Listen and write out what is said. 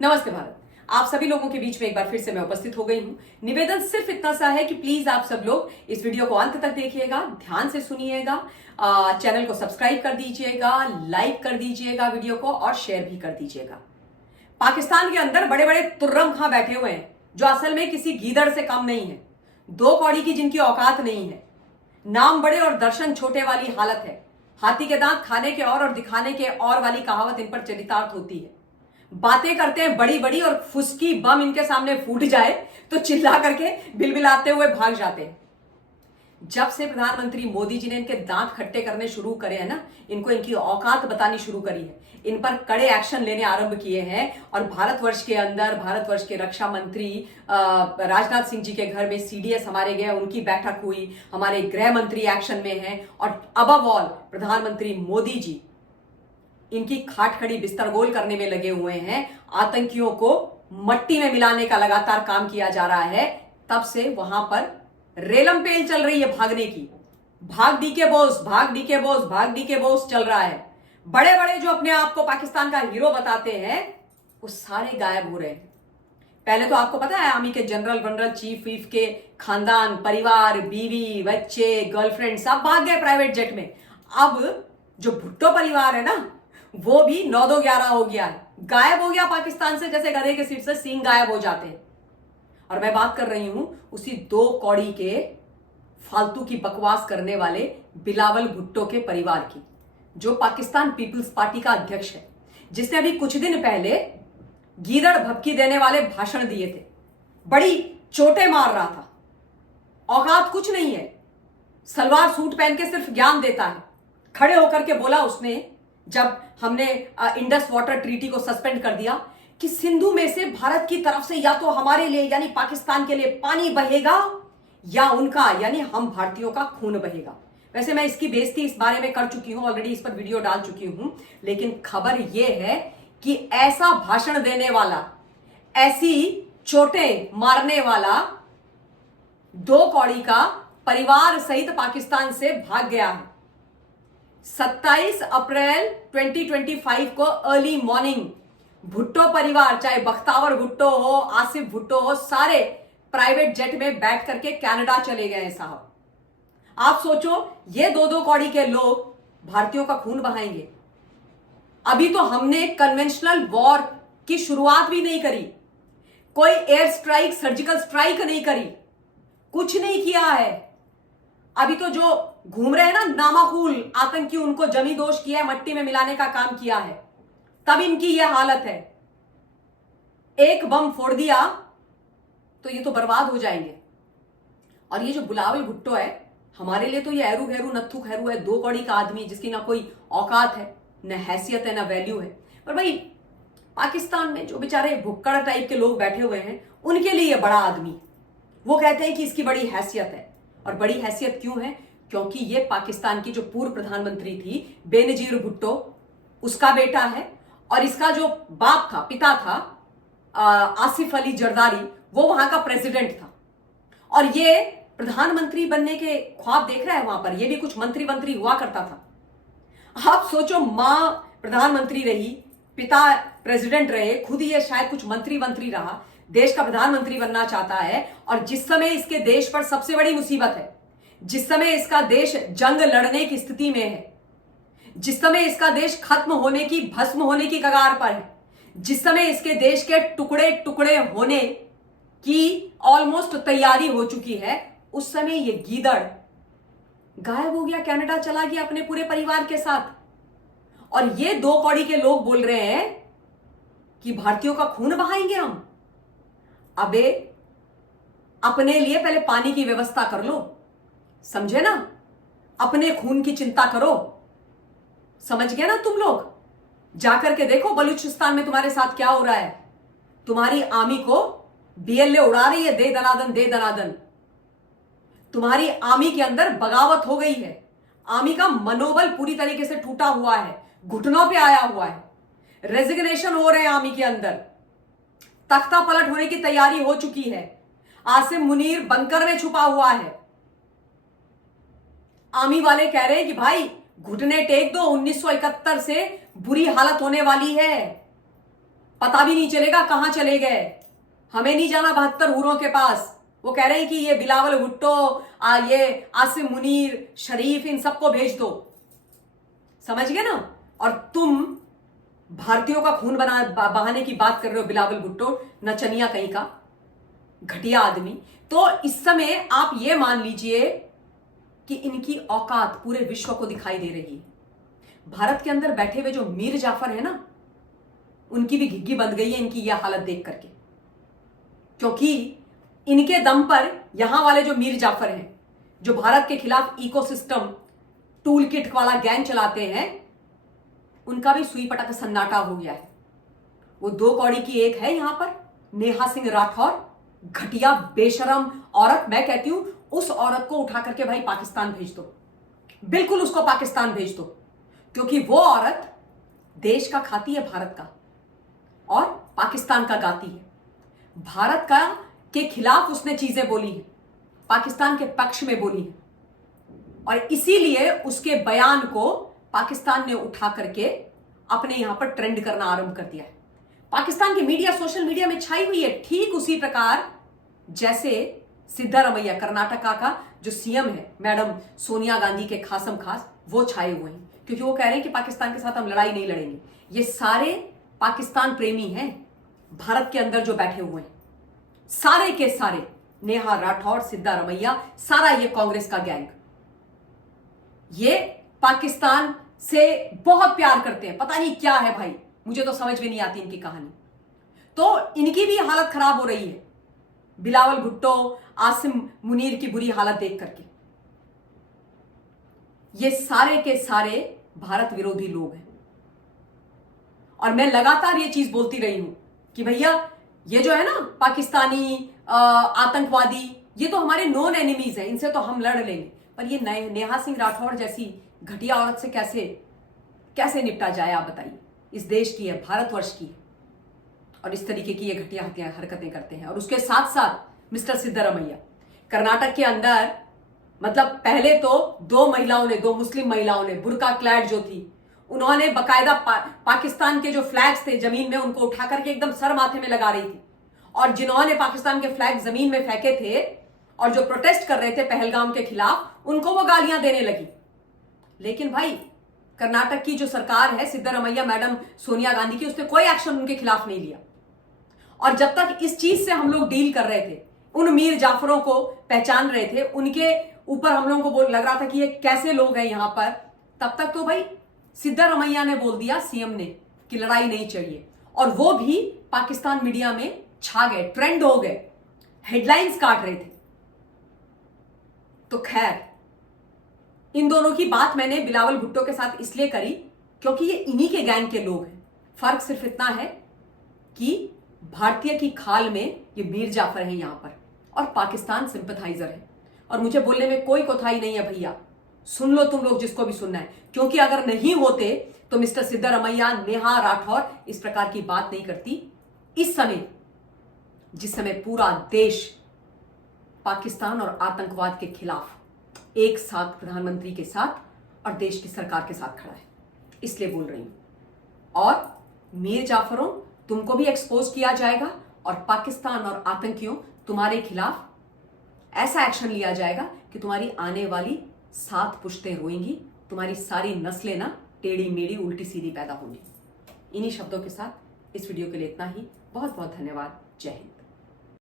नमस्ते भारत। आप सभी लोगों के बीच में एक बार फिर से मैं उपस्थित हो गई हूं। निवेदन सिर्फ इतना सा है कि प्लीज आप सब लोग इस वीडियो को अंत तक देखिएगा, ध्यान से सुनिएगा, चैनल को सब्सक्राइब कर दीजिएगा, लाइक कर दीजिएगा वीडियो को और शेयर भी कर दीजिएगा। पाकिस्तान के अंदर बड़े बड़े तुर्रम खां बैठे हुए हैं जो असल में किसी गीदड़ से कम नहीं है, दो कौड़ी की जिनकी औकात नहीं है, नाम बड़े और दर्शन छोटे वाली हालत है। हाथी के दांत खाने के और दिखाने के और वाली कहावत इन पर चरितार्थ होती है। बातें करते हैं बड़ी बड़ी और फुसकी बम इनके सामने फूट जाए तो चिल्ला करके बिलबिलाते हुए भाग जाते हैं। जब से प्रधानमंत्री मोदी जी ने इनके दांत खट्टे करने शुरू करे हैं ना, इनको इनकी औकात बतानी शुरू करी है, इन पर कड़े एक्शन लेने आरंभ किए हैं। और भारतवर्ष के अंदर भारतवर्ष के रक्षा मंत्री राजनाथ सिंह जी के घर में सीडीएस हमारे गए, उनकी बैठक हुई, हमारे गृह मंत्री एक्शन में हैं और अबव ऑल प्रधानमंत्री मोदी जी इनकी खाट खड़ी बिस्तर गोल करने में लगे हुए हैं। आतंकियों को मट्टी में मिलाने का लगातार काम किया जा रहा है। तब से वहां पर रेलम पेल चल रही है भागने की। भाग डी के बोस, भाग डी के बोस, भाग डी के बोस चल रहा है। बड़े बड़े जो अपने आप को पाकिस्तान का हीरो बताते हैं वो सारे गायब हो रहे हैं। पहले तो आपको पता है आर्मी के जनरल बनरल चीफ वीफ के खानदान, परिवार, बीवी, बच्चे, गर्लफ्रेंड सब भाग गए प्राइवेट जेट में। अब जो भुट्टो परिवार है ना, वो भी 9-2-11 हो गया है, गायब हो गया पाकिस्तान से, जैसे गधे के सिर से सींग गायब हो जाते हैं। और मैं बात कर रही हूं उसी दो कौड़ी के फालतू की बकवास करने वाले बिलावल भुट्टो के परिवार की, जो पाकिस्तान पीपल्स पार्टी का अध्यक्ष है, जिसने अभी कुछ दिन पहले गीदड़ भपकी देने वाले भाषण दिए थे, बड़ी चोटें मार रहा था। औकात कुछ नहीं है, सलवार सूट पहन के सिर्फ ज्ञान देता है। खड़े होकर के बोला उसने, जब हमने इंडस वाटर ट्रीटी को सस्पेंड कर दिया, कि सिंधु में से भारत की तरफ से या तो हमारे लिए यानी पाकिस्तान के लिए पानी बहेगा या उनका यानी हम भारतीयों का खून बहेगा। वैसे मैं इसकी बेइज्जती इस बारे में कर चुकी हूं, ऑलरेडी इस पर वीडियो डाल चुकी हूं, लेकिन खबर यह है कि ऐसा भाषण देने वाला, ऐसी चोटें मारने वाला दो कौड़ी का परिवार सहित पाकिस्तान से भाग गया है। 27 अप्रैल 2025 को अर्ली मॉर्निंग भुट्टो परिवार, चाहे बख्तावर भुट्टो हो, आसिफ भुट्टो हो, सारे प्राइवेट जेट में बैठ करके कनाडा चले गए हैं साहब। आप सोचो, ये दो कौड़ी के लोग भारतीयों का खून बहाएंगे। अभी तो हमने कन्वेंशनल वॉर की शुरुआत भी नहीं करी, कोई एयर स्ट्राइक, सर्जिकल स्ट्राइक नहीं करी, कुछ नहीं किया है। अभी तो जो घूम रहे हैं ना नामाकूल आतंकी, उनको जमी दोष किया है, मट्टी में मिलाने का काम किया है, तब इनकी यह हालत है। एक बम फोड़ दिया तो ये तो बर्बाद हो जाएंगे। और ये जो बिलावल भुट्टो है, हमारे लिए तो ये एरू घेरू नत्थु खैरू है, दो कौड़ी का आदमी जिसकी ना कोई औकात है, न हैसियत है, ना वैल्यू है। पर भाई पाकिस्तान में जो बेचारे भुक्कड़ टाइप के लोग बैठे हुए हैं, उनके लिए ये बड़ा आदमी, वो कहते हैं कि इसकी बड़ी हैसियत है। और बड़ी हैसियत क्यों है? क्योंकि ये पाकिस्तान की जो पूर्व प्रधानमंत्री थी बेनजीर भुट्टो, उसका बेटा है। और इसका जो बाप था, पिता था, आसिफ अली जरदारी, वो वहां का प्रेसिडेंट था। और ये प्रधानमंत्री बनने के ख्वाब देख रहा है वहां पर, ये भी कुछ मंत्री हुआ करता था। आप सोचो, मां प्रधानमंत्री रही, पिता प्रेसिडेंट रहे, खुद ये शायद कुछ मंत्री रहा, देश का प्रधानमंत्री बनना चाहता है। और जिस समय इसके देश पर सबसे बड़ी मुसीबत है, जिस समय इसका देश जंग लड़ने की स्थिति में है, जिस समय इसका देश खत्म होने की, भस्म होने की कगार पर है, जिस समय इसके देश के टुकड़े टुकड़े होने की ऑलमोस्ट तैयारी हो चुकी है, उस समय ये गीदड़ गायब हो गया, कनाडा चला गया अपने पूरे परिवार के साथ। और ये दो कौड़ी के लोग बोल रहे हैं कि भारतीयों का खून बहाएंगे हम। अबे अपने लिए पहले पानी की व्यवस्था कर लो, समझे ना? अपने खून की चिंता करो, समझ गए ना तुम लोग? जाकर के देखो बलूचिस्तान में तुम्हारे साथ क्या हो रहा है। तुम्हारी आर्मी को बीएलए उड़ा रही है, दे दनादन दे दनादन। तुम्हारी आर्मी के अंदर बगावत हो गई है, आर्मी का मनोबल पूरी तरीके से टूटा हुआ है, घुटनों पे आया हुआ है, रेजिग्नेशन हो रहे हैं आर्मी के अंदर, तख्ता पलट होने की तैयारी हो चुकी है। आसिम मुनीर बंकर में छुपा हुआ है। आर्मी वाले कह रहे हैं कि भाई घुटने टेक दो, 1971 से बुरी हालत होने वाली है। पता भी नहीं चलेगा कहां चले गए। हमें नहीं जाना 72 हूरों के पास। वो कह रहे हैं कि ये बिलावल भुट्टो, ये आसिम मुनीर, शरीफ, इन सबको भेज दो। समझ गए ना। और तुम भारतीयों का खून बहाने की बात कर रहे हो, बिलावल भुट्टो नचनिया कहीं का, घटिया आदमी। तो इस समय आप ये मान लीजिए कि इनकी औकात पूरे विश्व को दिखाई दे रही है। भारत के अंदर बैठे हुए जो मीर जाफर है ना, उनकी भी घिग्गी बंध गई है इनकी यह हालत देख करके। क्योंकि इनके दम पर यहां वाले जो मीर जाफर हैं, जो भारत के खिलाफ इकोसिस्टम टूल किट वाला गैंग चलाते हैं, उनका भी सुई पटा का सन्नाटा हो गया है। वो दो कौड़ी की एक है यहां पर, नेहा सिंह राठौर, घटिया बेशरम औरत। मैं कहती हूं उस औरत को उठा करके भाई पाकिस्तान भेज दो, बिल्कुल उसको पाकिस्तान भेज दो। क्योंकि वो औरत देश का खाती है भारत का, और पाकिस्तान का गाती है। भारत का के खिलाफ उसने चीजें बोली है, पाकिस्तान के पक्ष में बोली है, और इसीलिए उसके बयान को पाकिस्तान ने उठा करके अपने यहां पर ट्रेंड करना आरंभ कर दिया है। पाकिस्तान की मीडिया, सोशल मीडिया में छाई हुई है, ठीक उसी प्रकार जैसे सिद्धारमैया, कर्नाटका का जो सीएम है, मैडम सोनिया गांधी के खासम खास, वो छाए हुए हैं। क्योंकि वो कह रहे हैं कि पाकिस्तान के साथ हम लड़ाई नहीं लड़ेंगे। ये सारे पाकिस्तान प्रेमी हैं भारत के अंदर जो बैठे हुए हैं, सारे के सारे, नेहा राठौर, सिद्धारमैया, सारा ये कांग्रेस का गैंग, ये पाकिस्तान से बहुत प्यार करते हैं। पता नहीं क्या है भाई, मुझे तो समझ में नहीं आती इनकी कहानी। तो इनकी भी हालत खराब हो रही है, बिलावल भुट्टो, आसिम मुनीर की बुरी हालत देख करके। ये सारे के सारे भारत विरोधी लोग हैं। और मैं लगातार ये चीज बोलती रही हूं कि भैया ये जो है ना पाकिस्तानी आतंकवादी, ये तो हमारे नॉन एनिमीज हैं, इनसे तो हम लड़ लेंगे। पर ये नेहा सिंह राठौर जैसी घटिया औरत से कैसे निपटा जाए आप बताइए। इस देश की है, भारतवर्ष की है, और इस तरीके की ये घटिया हरकतें करते हैं। और उसके साथ साथ मिस्टर सिद्धारमैया, कर्नाटक के अंदर मतलब पहले तो दो मुस्लिम महिलाओं ने, बुर्का क्लैड जो थी, उन्होंने बकायदा पाकिस्तान के जो फ्लैग्स थे जमीन में, उनको उठा करके एकदम सर माथे में लगा रही थी। और जिन्होंने पाकिस्तान के फ्लैग जमीन में फेंके थे और जो प्रोटेस्ट कर रहे थे पहलगाम के खिलाफ, उनको वो गालियां देने लगी। लेकिन भाई कर्नाटक की जो सरकार है, सिद्धारमैया मैडम सोनिया गांधी की, उसने कोई एक्शन उनके खिलाफ नहीं लिया। और जब तक इस चीज से हम लोग डील कर रहे थे, उन मीर जाफरों को पहचान रहे थे, उनके ऊपर हम लोगों को लग रहा था कि ये कैसे लोग हैं यहां पर, तब तक तो भाई सिद्धारमैया ने बोल दिया, सीएम ने, कि लड़ाई नहीं चाहिए। और वो भी पाकिस्तान मीडिया में छा गए, ट्रेंड हो गए, हेडलाइंस काट रहे थे। तो खैर, इन दोनों की बात मैंने बिलावल भुट्टो के साथ इसलिए करी क्योंकि ये इन्हीं के गैंग के लोग हैं। फर्क सिर्फ इतना है कि भारतीय की खाल में ये मीर जाफर हैं यहां पर, और पाकिस्तान सिंपथाइजर है। और मुझे बोलने में कोई कोताही नहीं है भैया, सुन लो तुम लोग जिसको भी सुनना है। क्योंकि अगर नहीं होते तो मिस्टर सिद्धारमैया, नेहा राठौर इस प्रकार की बात नहीं करती इस समय, जिस समय पूरा देश पाकिस्तान और आतंकवाद के खिलाफ एक साथ प्रधानमंत्री के साथ और देश की सरकार के साथ खड़ा है। इसलिए बोल रही हूं। और मीर जाफरों, तुमको भी एक्सपोज किया जाएगा, और पाकिस्तान और आतंकियों, तुम्हारे खिलाफ ऐसा एक्शन लिया जाएगा कि तुम्हारी आने वाली 7 पुश्तें रोएंगी, तुम्हारी सारी नस्लें ना टेढ़ी मेढ़ी उल्टी सीधी पैदा होंगी। इन्हीं शब्दों के साथ इस वीडियो के लिए इतना ही। बहुत बहुत धन्यवाद। जय हिंद।